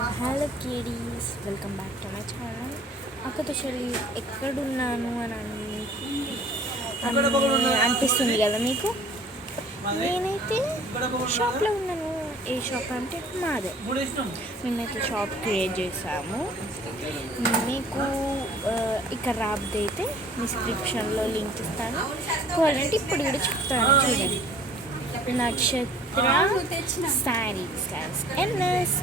Hello kiddies, welcome back to my channel. అక్కతో చెల్లి ఎక్కడున్నాను అని అనిపిస్తుంది కదా మీకు. నేనైతే షాప్లో ఉన్నాను. ఏ షాప్ అంటే మాదే. మేమైతే షాప్ క్రియేట్ చేసాము. మీకు ఇక్కడ రాబోతే డిస్క్రిప్షన్లో లింక్ ఇస్తాను. కావాలంటే ఇప్పుడు కూడా చెప్తాను, చూడండి. నక్షత్ర శారీస్ ఎన్ఎస్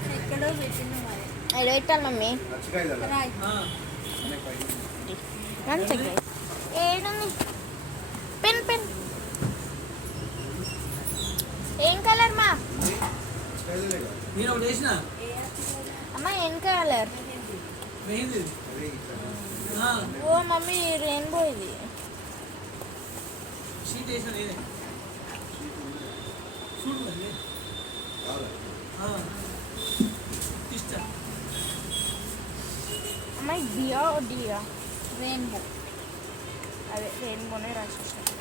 అది పెట్టాలి మమ్మీ. ఏడుంది పెన్ పెన్ ఏం కలర్ మా అమ్మా? ఏం కలర్? ఓ మమ్మీ రెయిన్బో ఇది. అమ్మాయి డియా డియా రెయిన్బో, అదే రెయిన్బోనే రాసేసాను.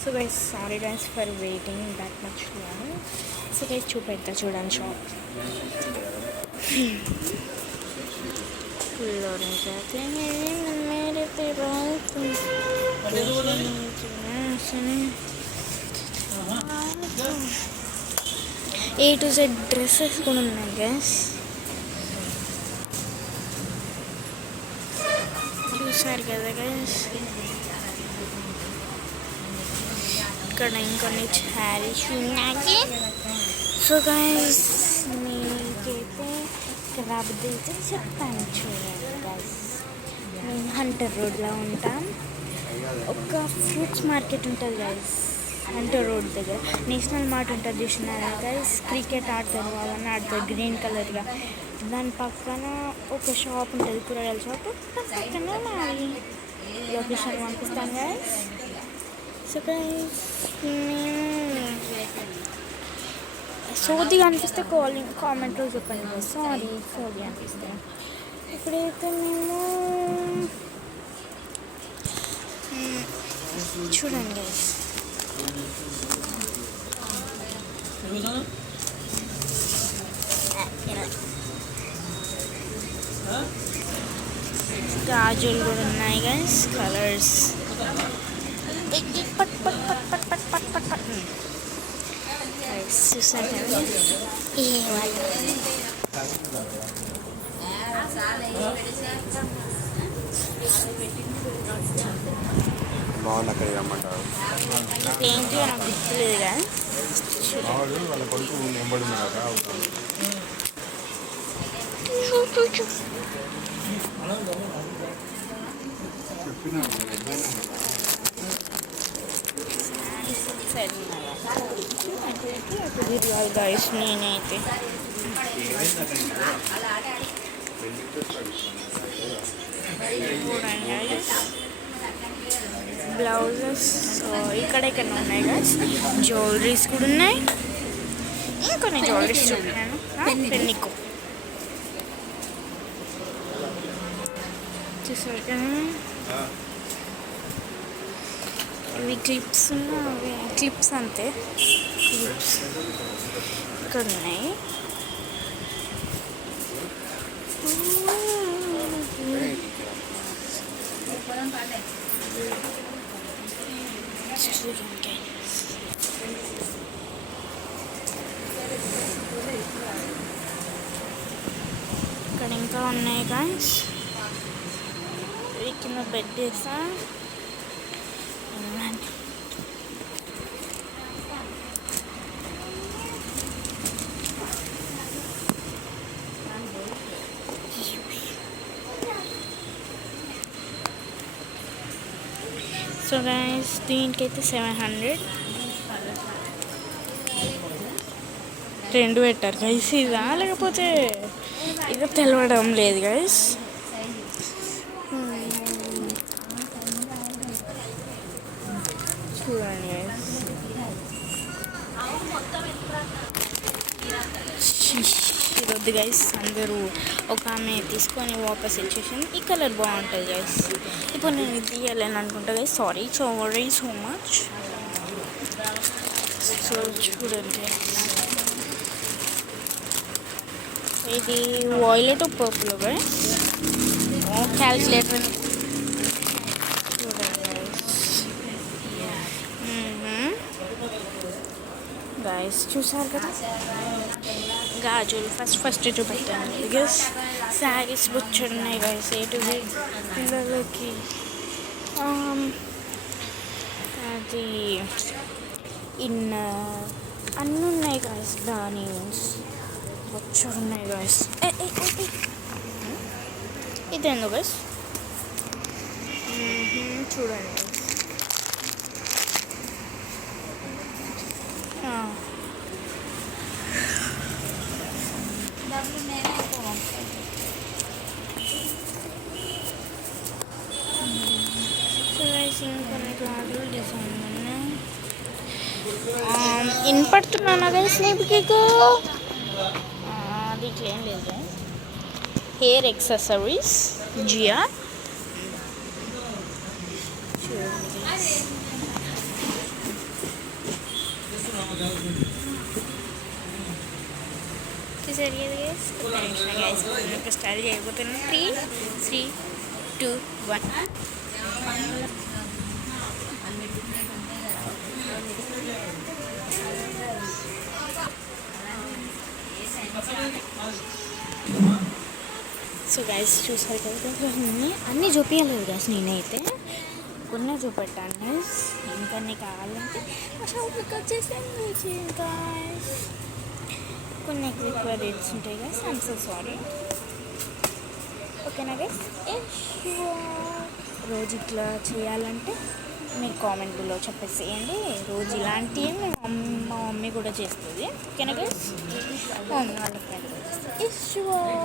So guys, sorry guys for waiting that much long. So guys చూపెడతా చూడండి shop. A to Z dresses కూడా ఉన్నాయి గైస్, చూసారు కదా గైస్. ఇక్కడ ఇంకొన్ని శారీస్ ఉన్నాయి. సో గైస్, మీకైతే రాబోతే చెప్తాను చూడండి గైస్. మేము హంటర్ రోడ్లో ఉంటాం. ఒక ఫ్రూట్స్ మార్కెట్ ఉంటుంది గైస్ హంటర్ రోడ్ దగ్గర. నేషనల్ మార్ట్ ఉంటుంది చూసినారా గైస్, క్రికెట్ ఆడతారు వాళ్ళని ఆడతారు గ్రీన్ కలర్గా. దాని పక్కన ఒక షాప్ ఉంటుంది, కూరగాయల షాప్. పక్కన మాది లొకేషన్ పంపిస్తాను గైస్. సో గైస్, సోది అనిపిస్తే కామెంట్లో చెప్పండి గైస్. సారీ సోది అనిపిస్తే. ఇప్పుడైతే మేము చూడండి గైస్, గాజులు కూడా ఉన్నాయి గైస్, కలర్స్. పట్ పట్ పట్ పట్ పట్ పట్ పట్ పట్ చూసారు కదా. బాగుంది. అక్కడ రమ్మంటారు ఏంటి నాకు గుర్తులేదు కదా. వాళ్ళ కొడుకు ఎంబడి గైస్, నేనైతే బ్లౌజెస్ ఇక్కడ ఉన్నాయి గైస్. జ్యువెలరీస్ కూడా ఉన్నాయి. ఇంకొన్ని జ్యువెలరీస్ చూపినాను. పెన్నికో చూసారు కదా. ఇవి క్లిప్స్ అవి క్లిప్స్ అంతే. క్లిప్స్ ఇక్కడ ఉన్నాయి. ఇక్కడ ఇంకా ఉన్నాయి గైస్. కింద బెడ్ వేసా. సో గైస్, దీనికైతే 700 రెండు పెట్టారు గైస్. ఇదా లేకపోతే ఇది తెలవడం లేదు గైస్. చూడండి గైస్, వద్దు గైస్. అందరూ ఒక ఆమె తీసుకొని వాపస్ ఇచ్చేసింది. ఈ కలర్ బాగుంటుంది గైస్. ఇప్పుడు నేను ఇది తీయాలని అనుకుంటా guys. Sorry so much. So చూడండి, ఇది వాయిలెట్ పర్పుల్ క్యాల్కులేటర్ గైస్ చూసారు కదా గాజులు ఫస్ట్ చూపెట్టాను బికాస్ శారీస్ బుచ్చున్నాయి గైస్ ఏ టు బి పిల్లలకి అది ఇన్నర్ అన్నీ ఉన్నాయి గైస్ బనీన్స్ బుచ్చున్నాయి గైస్ ఇదేందో గైస్ చూడండి కొన్ని గాజులు డిజైన్ ఉన్నాయి వినపడుతున్నానా గైస్ నీకు అది ఏం లేదు హెయిర్ యాక్సెసరీస్ జియా చూసారు గైస్ స్టార్ట్ చేయబోతున్నాను 3, 2, 1 సో గైస్ చూసారు కదా అన్నీ చూపించలేదు గైస్ నేనైతే కొన్ని చూపెట్టాను గైస్ ఇంకా నీకు కావాలంటే షాప్కి వచ్చేసి గైస్ కొన్ని ఎక్కువ రేట్స్ ఉంటాయి గైస్ ఐమ్ సో సారీ ఓకేనా గైస్ రోజు ఇట్లా చేయాలంటే మీకు కామెంట్ బిలో చెప్పేసేయండి రోజు ఇలాంటివి మా మమ్మీ కూడా చేస్తుంది ఓకేనా గైస్ మా మమ్మీ వాళ్ళ ఫ్రెండ్ కూడా చేస్తుంది